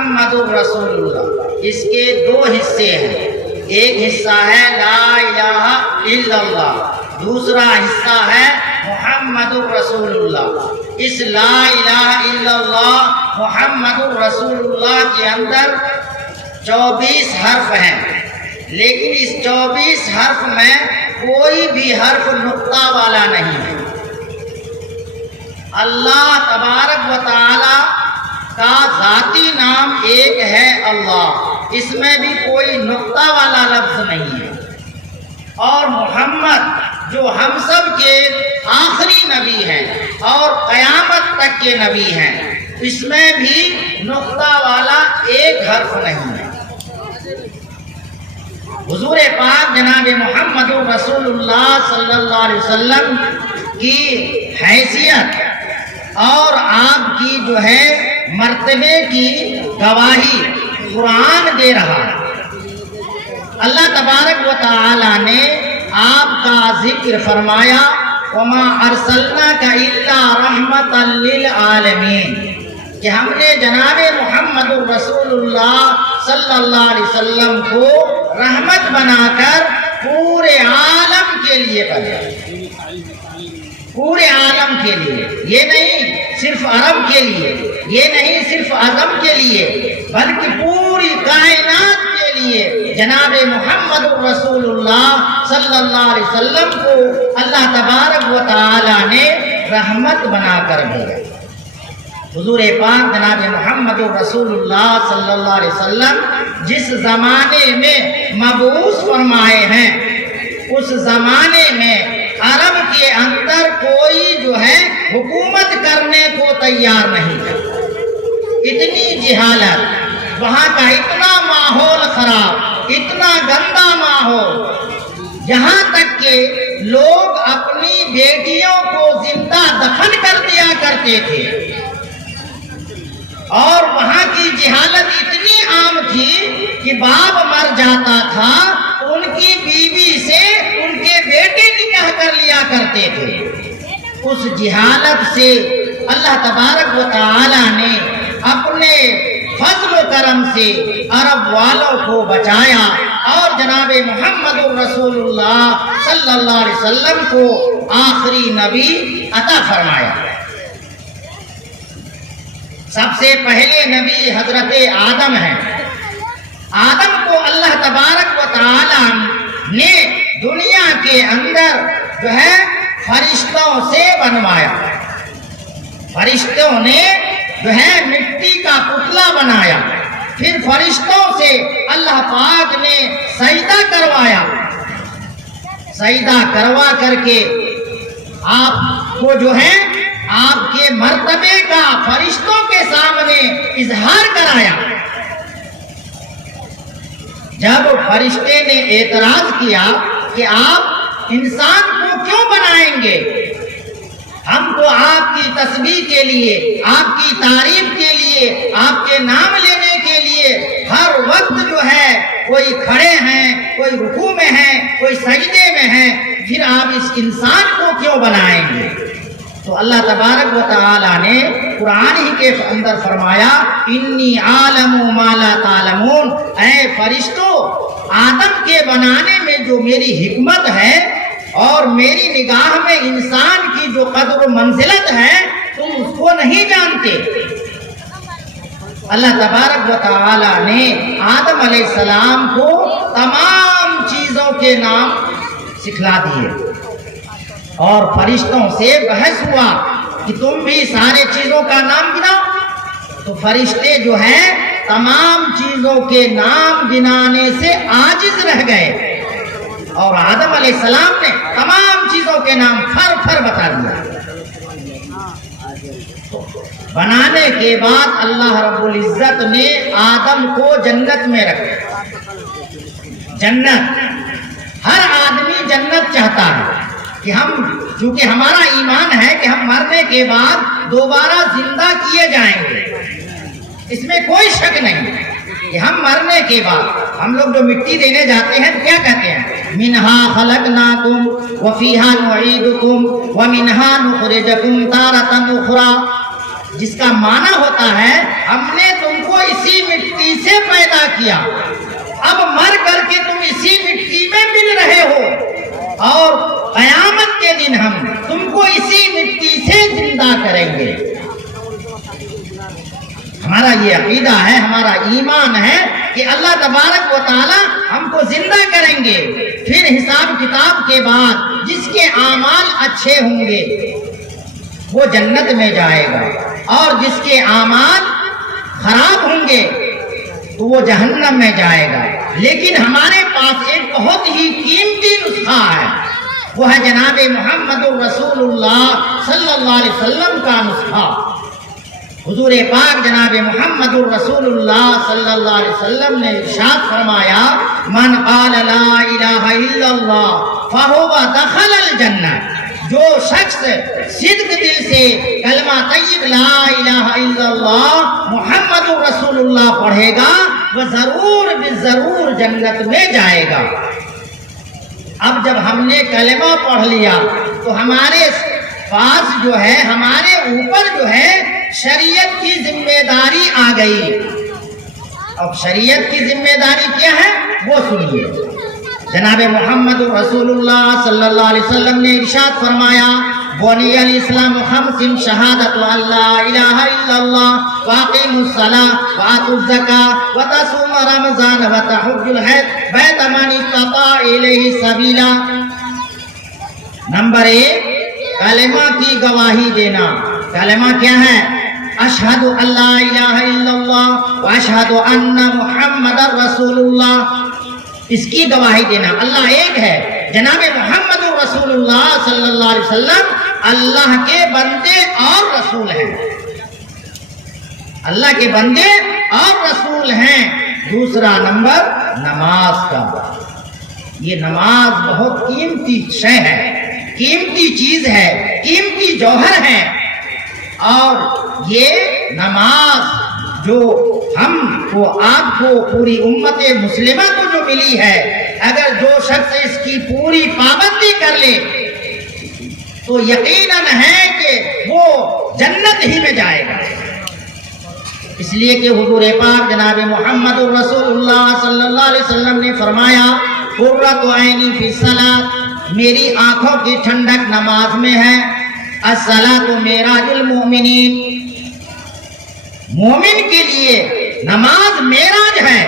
محمد رسول اللہ، اس کے دو حصے ہیں، ایک حصہ ہے لا الہ الا اللہ، دوسرا حصہ ہے محمد رسول اللہ۔ اس لا الہ الا اللہ محمد رسول اللہ کے اندر 24 حرف ہیں، لیکن اس 24 حرف میں کوئی بھی حرف نقطہ والا نہیں ہے۔ اللہ تبارک و تعالی کا ذاتی نام ایک ہے اللہ، اس میں بھی کوئی نقطہ والا لفظ نہیں ہے۔ اور محمد جو ہم سب کے آخری نبی ہیں اور قیامت تک کے نبی ہیں، اس میں بھی نقطہ والا ایک حرف نہیں ہے۔ حضور پاک جناب محمد رسول اللہ صلی اللہ علیہ وسلم کی حیثیت اور آپ کی جو ہے مرتبے کی گواہی قرآن دے رہا ہے۔ اللہ تبارک و تعالی نے آپ کا ذکر فرمایا وَمَا أَرْسَلْنَاكَ إِلَّا رَحْمَةً لِلْعَالَمِينَ، کہ ہم نے جناب محمد رسول اللہ صلی اللہ علیہ وسلم کو رحمت بنا کر پورے عالم کے لیے بھیجا، پورے عالم کے لیے، یہ نہیں صرف عرب کے لیے، یہ نہیں صرف عجم کے لیے، بلکہ پوری کائنات کے لیے جناب محمد رسول اللہ صلی اللہ علیہ وسلم کو اللہ تبارک و تعالی نے رحمت بنا کر بھیجا۔ حضور پاک جناب محمد رسول اللہ صلی اللہ علیہ وسلم جس زمانے میں مبعوث فرمائے ہیں، اس زمانے میں عرب کے اندر کوئی جو ہے حکومت کرنے کو تیار نہیں تھا۔ اتنی جہالت، وہاں کا اتنا ماحول خراب، اتنا گندا ماحول، یہاں تک کہ لوگ اپنی بیٹیوں کو زندہ دفن کر دیا کرتے تھے، اور وہاں کی جہالت اتنی عام تھی کہ باپ مر جاتا تھا، ان کی بیوی سے ان کے بیٹے نکاح کر لیا کرتے تھے۔ اس جہالت سے اللہ تبارک و تعالی نے اپنے فضل و کرم سے عرب والوں کو بچایا اور جناب محمد رسول اللہ صلی اللہ علیہ وسلم کو آخری نبی عطا فرمایا۔ سب سے پہلے نبی حضرت آدم ہیں۔ آدم کو اللہ تبارک و تعالی نے دنیا کے اندر جو ہے فرشتوں سے بنوایا۔ فرشتوں نے جو ہے مٹی کا پتلا بنایا، پھر فرشتوں سے اللہ پاک نے سجدہ کروایا، سجدہ کروا کر کے آپ کو جو ہے آپ کے مرتبے کا فرشتوں کے سامنے اظہار کرایا۔ جب فرشتے نے اعتراض کیا کہ آپ انسان کو کیوں بنائیں گے، ہم کو آپ کی تسبیح کے لیے، آپ کی تعریف کے لیے، آپ کے نام لینے کے لیے ہر وقت جو ہے کوئی کھڑے ہیں، کوئی رکوع میں ہیں، کوئی سجدے میں ہیں، پھر آپ اس انسان کو کیوں بنائیں گے؟ تو اللہ تبارک و تعالی نے قرآن ہی کے اندر فرمایا انی عالم ما لا تعلمون، اے فرشتوں، آدم کے بنانے میں جو میری حکمت ہے اور میری نگاہ میں انسان کی جو قدر و منزلت ہے تم اس کو نہیں جانتے۔ اللہ تبارک و تعالی نے آدم علیہ السلام کو تمام چیزوں کے نام سکھلا دیے، اور فرشتوں سے بحث ہوا کہ تم بھی سارے چیزوں کا نام گناؤ، تو فرشتے جو ہیں تمام چیزوں کے نام گنانے سے عاجز رہ گئے، اور آدم علیہ السلام نے تمام چیزوں کے نام پھر پھر بتا دیا۔ بنانے کے بعد اللہ رب العزت نے آدم کو جنت میں رکھا۔ جنت، ہر آدمی جنت چاہتا ہے کہ ہم، چونکہ ہمارا ایمان ہے کہ ہم مرنے کے بعد دوبارہ زندہ کیے جائیں گے، اس میں کوئی شک نہیں کہ ہم مرنے کے بعد، ہم لوگ جو مٹی دینے جاتے ہیں کیا کہتے ہیں منہا خلقناکم وفیہا نعیدکم ومنہا نخرجکم تارۃ اخری، جس کا معنی ہوتا ہے ہم نے تم کو اسی کیا، اب مر کر کے تم اسی مٹی میں مل رہے ہو، اور قیامت کے دن ہم تم کو اسی مٹی سے زندہ کریں گے۔ ہمارا یہ عقیدہ ہے، ہمارا ایمان ہے کہ اللہ تبارک و تعالی ہم کو زندہ کریں گے، پھر حساب کتاب کے بعد جس کے اعمال اچھے ہوں گے وہ جنت میں جائے گا، اور جس کے اعمال خراب ہوں گے تو وہ جہنم میں جائے گا۔ لیکن ہمارے پاس ایک بہت ہی قیمتی نسخہ ہے، وہ ہے جناب محمد رسول اللہ صلی اللہ علیہ وسلم کا نسخہ۔ حضور پاک جناب محمد رسول اللہ صلی اللہ علیہ وسلم نے ارشاد فرمایا، من قال لا الہ الا اللہ فہو دخل الجنہ، جو شخص صدق دل سے کلمہ طیب لا الہ الا اللہ محمد رسول اللہ پڑھے گا وہ ضرور ضرور جنت میں جائے گا۔ اب جب ہم نے کلمہ پڑھ لیا تو ہمارے پاس جو ہے، ہمارے اوپر جو ہے شریعت کی ذمہ داری آ گئی۔ اب شریعت کی ذمہ داری کیا ہے وہ سنیے۔ جناب محمد رسول اللہ صلی اللہ علیہ وسلم نے ارشاد فرمایا، بنی الاسلام خمس شہادت ان لا الہ الا اللہ واقیموا الصلاۃ وآتوا الزکاۃ وتصوم رمضان وتحج الحج بیت من استطاع الیہ سبیلا۔ نمبر 1، کلمہ کی گواہی دینا۔ کلمہ کیا ہے؟ اشہد ان لا الہ الا اللہ واشہد ان محمد رسول اللہ، اس کی گواہی دینا۔ اللہ ایک ہے، جناب محمد رسول اللہ صلی اللہ علیہ وسلم اللہ کے بندے اور رسول ہیں، اللہ کے بندے اور رسول ہیں۔ دوسرا نمبر نماز کا، یہ نماز بہت قیمتی شے ہے، قیمتی چیز ہے، قیمتی جوہر ہے، اور یہ نماز جو ہم کو، آپ کو، پوری امت مسلمہ کو جو ملی ہے، اگر جو شخص اس کی پوری پابندی کر لے تو یقیناً ہے کہ وہ جنت ہی میں جائے گا۔ اس لیے کہ حضور پاک جناب محمد رسول اللہ صلی اللہ علیہ وسلم نے فرمایا، قرۃ عینی فی الصلاۃ، میری آنکھوں کی ٹھنڈک نماز میں ہے۔ الصلاۃ معراج المؤمنین، مومن کے لیے نماز معراج ہے۔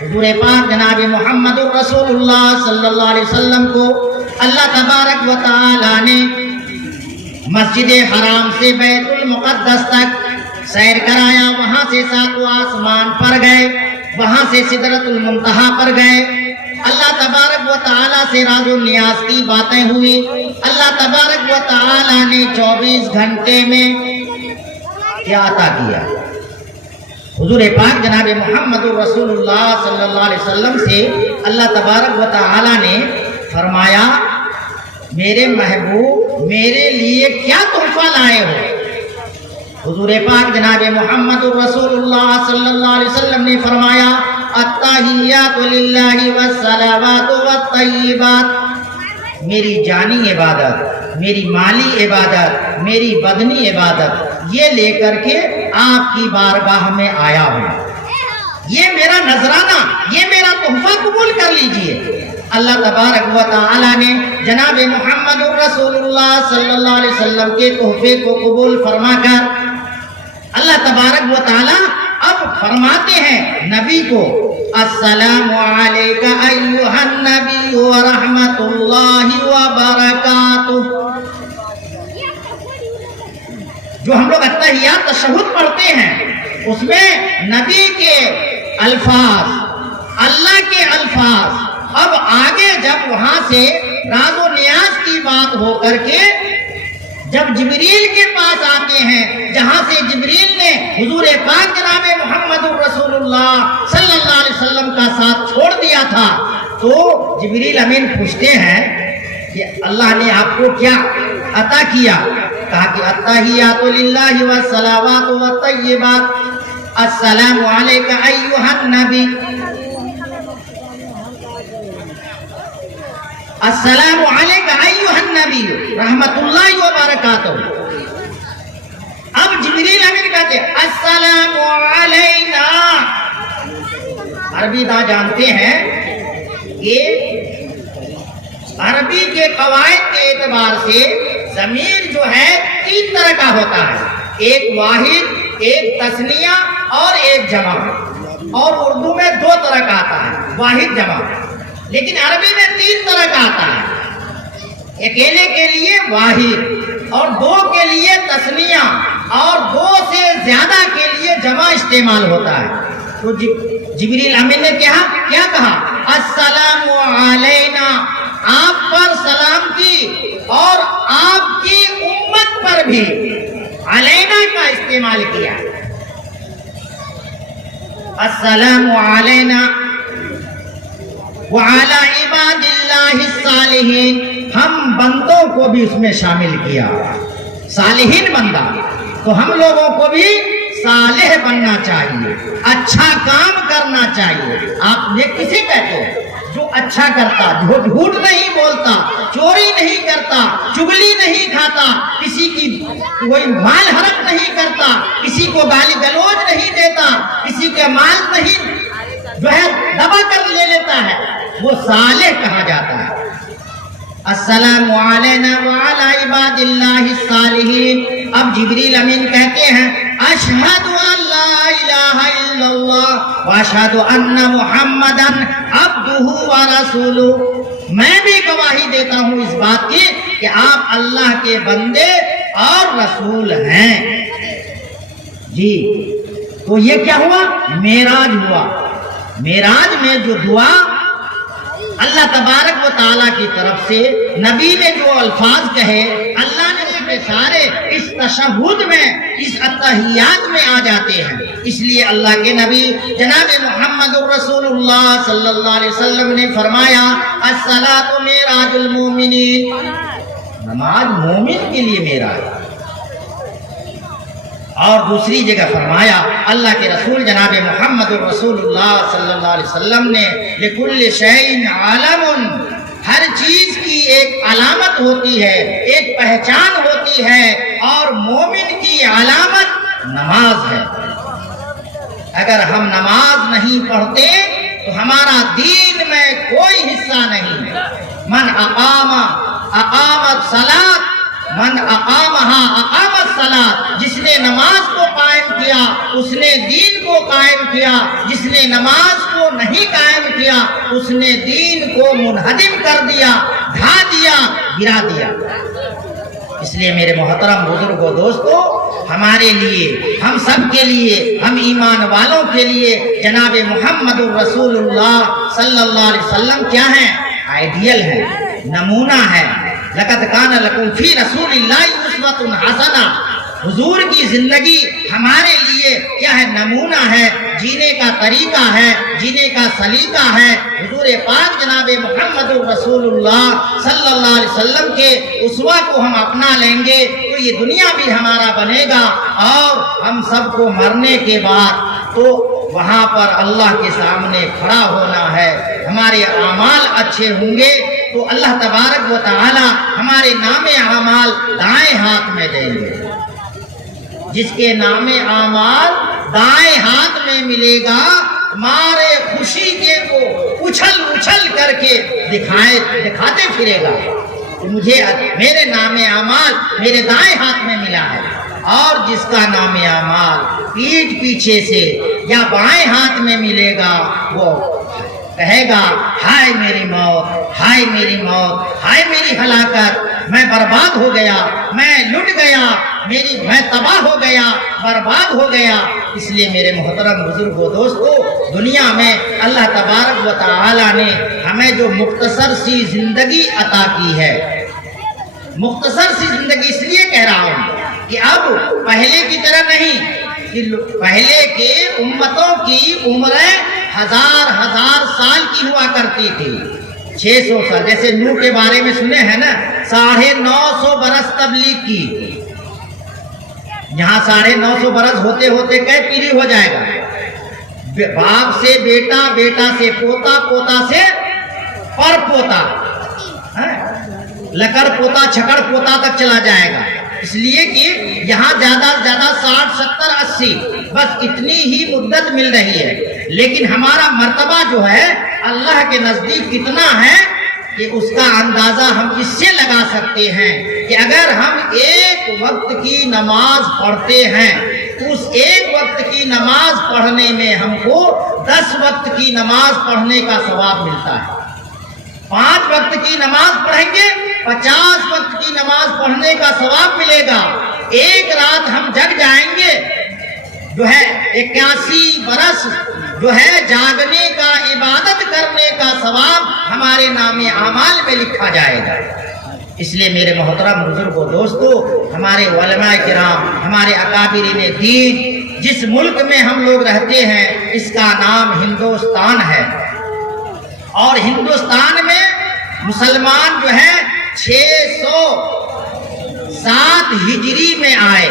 حضور پاک جناب محمد رسول اللہ صلی اللہ علیہ وسلم کو اللہ تبارک و تعالی نے مسجد حرام سے بیت المقدس تک سیر کرایا، وہاں سے ساتواں آسمان پر گئے، وہاں سے سدرۃ المنتہا پر گئے، اللہ تبارک و تعالی سے راز و نیاز کی باتیں ہوئی۔ اللہ تبارک و تعالی نے 24 گھنٹے میں کیا عطا کیا؟ حضور پاک جناب محمد رسول اللہ صلی اللہ علیہ وسلم سے اللہ تبارک و تعالی نے فرمایا، میرے محبوب میرے لیے کیا تحفہ لائے ہو؟ حضور پاک جناب محمد رسول اللہ صلی اللہ علیہ وسلم نے فرمایا، التحیات للہ والصلوات والطیبات، میری جانی عبادت، میری مالی عبادت، میری بدنی عبادت یہ لے کر کے آپ کی بارگاہ میں آیا ہوں، یہ میرا نذرانہ، یہ میرا تحفہ قبول کر لیجئے۔ اللہ تبارک و تعالی نے جناب محمد رسول اللہ صلی اللہ علیہ وسلم کے تحفے کو قبول فرما کر اللہ تبارک و تعالی اب فرماتے ہیں نبی کو، السلام علیکہ ایہا النبی ورحمۃ اللہ وبرکاتہ۔ جو ہم لوگ التحیات تشہد پڑھتے ہیں اس میں نبی کے الفاظ، اللہ کے الفاظ، اب آگے جب وہاں سے راز و نیاز کی بات ہو کر کے جب جبریل کے پاس آتے ہیں، جہاں سے جبریل نے حضور پاک جناب محمد رسول اللہ صلی اللہ علیہ وسلم کا ساتھ چھوڑ دیا تھا، تو جبریل امین پوچھتے ہیں کہ اللہ نے آپ کو کیا عطا کیا؟ کہا کہ التحیات للہ والصلوات والطیبات، السلام علیکہ ایہا النبی، السلام علیکہ ایہا النبی رحمت اللہ وبرکاتہ۔ اب جبریل امین کہتے ہیں السلام علینا، عربی داں جانتے ہیں کہ عربی کے قواعد کے اعتبار سے ضمیر جو ہے 3 طرح کا ہوتا ہے، ایک واحد، ایک تثنیہ اور ایک جمع، اور اردو میں 2 طرح کا آتا ہے، واحد جمع، لیکن عربی میں 3 طرح کا آتا ہے، اکیلے کے لیے واحد اور 2 کے لیے تثنیہ اور 2 سے زیادہ کے لیے جمع استعمال ہوتا ہے۔ تو جبریل امین نے کیا کہا؟ السلام علینا، آپ پر سلام کی اور آپ کی امت پر بھی علینا کا استعمال کیا۔ السلام علینا وعلی عباد اللہ الصالحین، ہم بندوں کو بھی اس میں شامل کیا، صالحین بندہ، تو ہم لوگوں کو بھی صالح بننا چاہیے، اچھا کام کرنا چاہیے۔ آپ یہ کسے کہتے ہیں؟ جو اچھا کرتا، جھوٹ نہیں بولتا، چوری نہیں کرتا، چغلی نہیں کھاتا، کسی کی کوئی مال حرام نہیں کرتا، کسی کو گالی گلوچ نہیں دیتا، کسی کے مال نہیں جو ہے دبا کر لے لیتا ہے، وہ صالح کہا جاتا ہے۔ السلام علینا وعلی عباد اللہ الصالحین۔ اب جبریل امین کہتے ہیں اشہد ان لا الہ الا اللہ واشہد ان محمدا عبدہ ورسولہ، میں بھی گواہی دیتا ہوں اس بات کی کہ آپ اللہ کے بندے اور رسول ہیں۔ جی تو یہ کیا ہوا؟ معراج ہوا۔ معراج میں جو دعا اللہ تبارک و تعالیٰ کی طرف سے نبی نے جو الفاظ کہے، اللہ نے اس میں سارے اس تشہد میں، اس اتحیات میں آ جاتے ہیں۔ اس لیے اللہ کے نبی جناب محمد رسول اللہ صلی اللہ علیہ وسلم نے فرمایا الصلاۃ معراج المومنین، نماز مومن کے لیے معراج۔ اور دوسری جگہ فرمایا اللہ کے رسول جناب محمد رسول اللہ صلی اللہ علیہ وسلم نے لکل شیء عالم، ہر چیز کی ایک علامت ہوتی ہے، ایک پہچان ہوتی ہے، اور مومن کی علامت نماز ہے۔ اگر ہم نماز نہیں پڑھتے تو ہمارا دین میں کوئی حصہ نہیں ہے۔ من اقامت صلاۃ، من اقامہا اقام الصلاۃ، جس نے نماز کو قائم کیا اس نے دین کو قائم کیا، جس نے نماز کو نہیں قائم کیا اس نے دین کو منہدم کر دیا، ڈھا دیا، گرا دیا۔ اس لیے میرے محترم بزرگوں، دوستو، ہمارے لیے، ہم سب کے لیے، ہم ایمان والوں کے لیے جناب محمد رسول اللہ صلی اللہ علیہ وسلم کیا ہیں؟ آئیڈیل ہے، نمونہ ہے۔ لقد کان لکم فی رسول اللہ اسوۃ حسنہ، حضور کی زندگی ہمارے لیے کیا ہے؟ نمونہ ہے، جینے کا طریقہ ہے، جینے کا سلیقہ ہے۔ حضور پاک جناب محمد رسول اللہ صلی اللہ علیہ وسلم کے اسوہ کو ہم اپنا لیں گے تو یہ دنیا بھی ہمارا بنے گا، اور ہم سب کو مرنے کے بعد تو وہاں پر اللہ کے سامنے کھڑا ہونا ہے۔ ہمارے اعمال اچھے ہوں گے تو اللہ تبارک و تعالی ہمارے نام اعمال دائیں ہاتھ میں دیں گے۔ جس کے نام اعمال دائیں ہاتھ میں ملے گا، ہمارے خوشی کے کو اچھل اچھل کر کے دکھاتے پھرے گا کہ مجھے میرے نام اعمال میرے دائیں ہاتھ میں ملا ہے۔ اور جس کا نام اعمال پیٹھ پیچھے سے یا بائیں ہاتھ میں ملے گا، وہ کہے گا ہائے میری موت، ہائے میری موت، ہائے میری ہلاکت، میں برباد ہو گیا، میں لٹ گیا، میں تباہ ہو گیا، برباد ہو گیا۔ اس لیے میرے محترم بزرگوں، دوستو، دنیا میں اللہ تبارک و تعالی نے ہمیں جو مختصر سی زندگی عطا کی ہے، مختصر سی زندگی اس لیے کہہ رہا ہوں کہ اب پہلے کی طرح نہیں، کہ پہلے کے امتوں کی عمریں ہزار سال کی ہوا کرتی تھی، 600 سال، جیسے نوح کے بارے میں سنے ہیں نا، 950 برس تبلیغ کی۔ یہاں 950 برس ہوتے ہوتے کئی پیڑھی ہو جائے گا، باپ سے بیٹا، بیٹا سے پوتا، پوتا سے پر پوتا، لکڑ پوتا، چھکڑ پوتا تک چلا جائے گا۔ اس لیے کہ یہاں زیادہ سے زیادہ 60 70 80 بس اتنی ہی مدت مل رہی ہے، لیکن ہمارا مرتبہ جو ہے اللہ کے نزدیک کتنا ہے کہ اس کا اندازہ ہم اس سے لگا سکتے ہیں کہ اگر ہم ایک وقت کی نماز پڑھتے ہیں تو اس ایک وقت کی نماز پڑھنے میں ہم کو 10 وقت کی نماز پڑھنے کا ثواب ملتا ہے. 5 وقت کی نماز پڑھیں گے 50 وقت کی نماز پڑھنے کا ثواب ملے گا. ایک رات ہم جگ جائیں گے جو ہے 81 برس جو ہے جاگنے کا عبادت کرنے کا ثواب ہمارے نام اعمال میں لکھا جائے گا. اس لیے میرے محترم بزرگوں دوستو، ہمارے علماء کرام، ہمارے اکابرین دین، جس ملک میں ہم لوگ رہتے ہیں اس کا نام ہندوستان ہے، اور ہندوستان میں مسلمان جو ہے 607 ہجری میں آئے.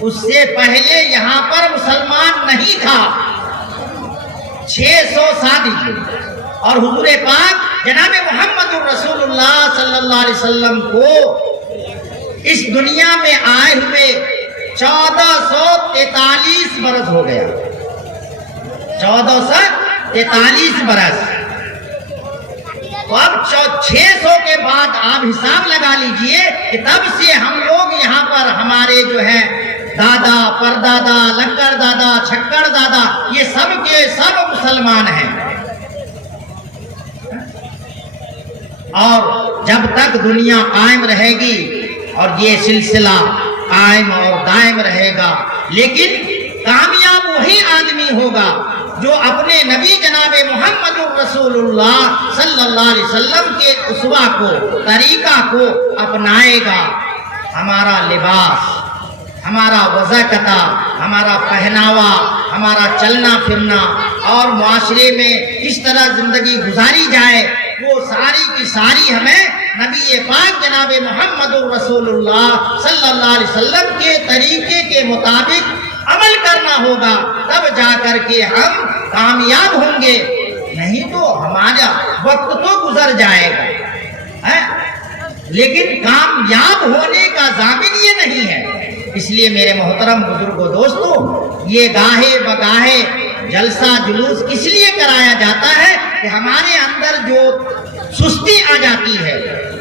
اس سے پہلے یہاں پر مسلمان نہیں تھا. 607 ہجری. اور حضور پاک جناب محمد رسول اللہ صلی اللہ علیہ وسلم کو اس دنیا میں آئے ہوئے 1443 برس ہو گیا. 1443 برس. تو اب 600 کے بعد آپ حساب لگا لیجئے کہ تب سے ہم لوگ یہاں پر ہمارے جو ہے دادا، پردادا، لکڑ دادا، چھکڑ دادا، یہ سب کے سب مسلمان ہیں. اور جب تک دنیا قائم رہے گی اور یہ سلسلہ قائم اور دائم رہے گا، لیکن کامیاب وہی آدمی ہوگا جو اپنے نبی جناب محمد رسول اللہ صلی اللہ علیہ وسلم کے اسوہ کو، طریقہ کو اپنائے گا. ہمارا لباس، ہمارا وضاقتہ، ہمارا پہناوا، ہمارا چلنا پھرنا اور معاشرے میں کس طرح زندگی گزاری جائے، وہ ساری کی ساری ہمیں نبی پاک جناب محمد رسول اللہ صلی اللہ علیہ وسلم کے طریقے کے مطابق عمل کرنا ہوگا. تب جا کر کے ہم کامیاب ہوں گے. نہیں تو ہمارا وقت تو گزر جائے گا، لیکن کامیاب ہونے کا ضامن یہ نہیں ہے. اس لیے میرے محترم بزرگوں دوستو، یہ گاہے بگاہے جلسہ جلوس اس لیے کرایا جاتا ہے کہ ہمارے اندر جو سستی آ جاتی ہے،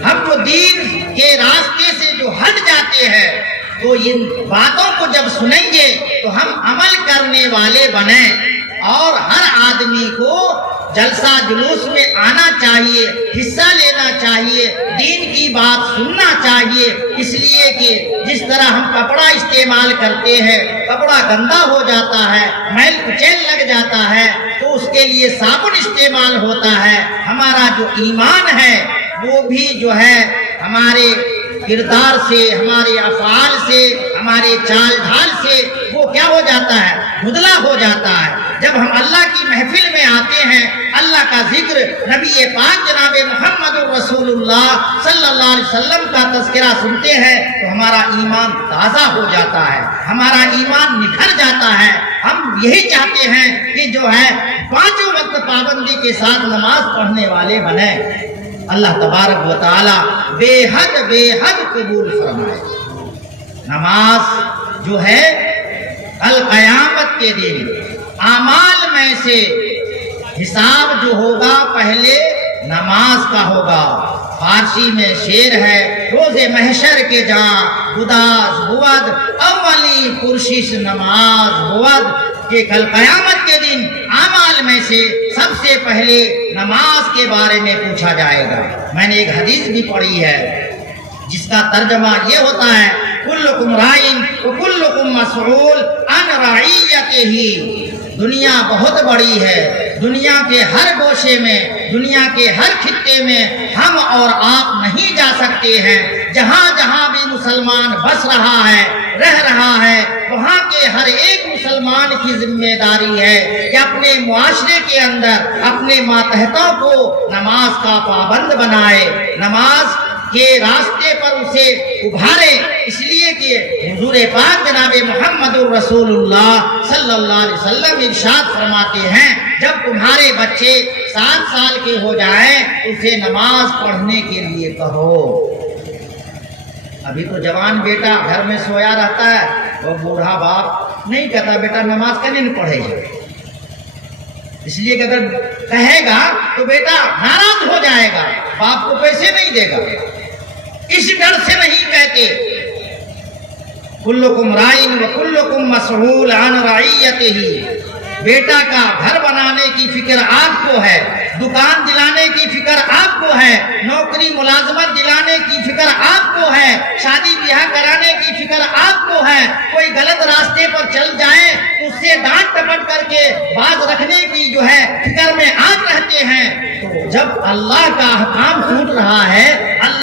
ہم جو دین کے راستے سے جو ہٹ جاتے ہیں، تو ان باتوں کو جب سنیں گے تو ہم عمل کرنے والے بنیں. اور ہر آدمی کو جلسہ جلوس میں آنا چاہیے، حصہ لینا چاہیے، دین کی بات سننا چاہیے. اس لیے کہ جس طرح ہم کپڑا استعمال کرتے ہیں، کپڑا گندا ہو جاتا ہے، میل کچیل لگ جاتا ہے تو اس کے لیے صابن استعمال ہوتا ہے. ہمارا جو ایمان ہے وہ بھی جو ہے ہمارے کردار سے، ہمارے افعال سے، ہمارے چال ڈھال سے وہ کیا ہو جاتا ہے؟ دھندلا ہو جاتا ہے. جب ہم اللہ کی محفل میں آتے ہیں، اللہ کا ذکر، نبی پاک جناب محمد رسول اللہ صلی اللہ علیہ وسلم کا تذکرہ سنتے ہیں تو ہمارا ایمان تازہ ہو جاتا ہے، ہمارا ایمان نکھر جاتا ہے. ہم یہی چاہتے ہیں کہ جو ہے 5 وقت پابندی کے ساتھ نماز پڑھنے والے بنیں. اللہ تبارک و تعالی بے حد قبول فرمائے. نماز جو ہے کل قیامت کے دن اعمال میں سے حساب جو ہوگا پہلے نماز کا ہوگا. فارسی میں شعر ہے، روز محشر کے جان گداز بود، اولی پرشش نماز بود، کہ کل قیامت کے دن اعمال میں سے سب سے پہلے نماز کے بارے میں پوچھا جائے گا. میں نے ایک حدیث بھی پڑھی ہے جس کا ترجمہ یہ ہوتا ہے، کلکم رائن وکلکم مسئول عن رعیتہ. دنیا بہت بڑی ہے، دنیا کے ہر گوشے میں، دنیا کے ہر خطے میں ہم اور آپ نہیں جا سکتے ہیں. جہاں جہاں بھی مسلمان بس رہا ہے، رہ رہا ہے، وہاں کے ہر ایک مسلمان کی ذمہ داری ہے کہ اپنے معاشرے کے اندر اپنے ماتحتوں کو نماز کا پابند بنائے، نماز کے راستے پر اسے ابھارے. اس لیے کہ حضور پاک جناب محمد رسول اللہ صلی اللہ علیہ وسلم ارشاد فرماتے ہیں، جب تمہارے بچے 7 سال کے ہو جائیں اسے نماز پڑھنے کے لیے کہو. ابھی تو جوان بیٹا گھر میں سویا رہتا ہے، وہ بوڑھا باپ نہیں کہتا بیٹا نماز کبھی نہیں پڑھے گا. اس لیے کہ اگر کہے گا تو بیٹا ناراض ہو جائے گا، باپ کو پیسے نہیں دے گا، اس ڈر سے نہیں کہتے۔ کلکم رائن و کلکم مسئول عن رعیتہ، بیٹا کا گھر بنانے کی فکر آپ کو ہے، دکان دلانے کی فکر آپ کو ہے، نوکری ملازمت دلانے کی فکر آپ کو ہے، شادی بیاہ کرانے کی فکر آپ کو ہے۔ کوئی غلط راستے پر چل جائے اس سے ڈانٹ ٹپٹ کر کے باز رکھنے کی جو ہے فکر میں آپ رہتے ہیں۔ تو جب اللہ کا احکام ٹوٹ رہا ہے، اللہ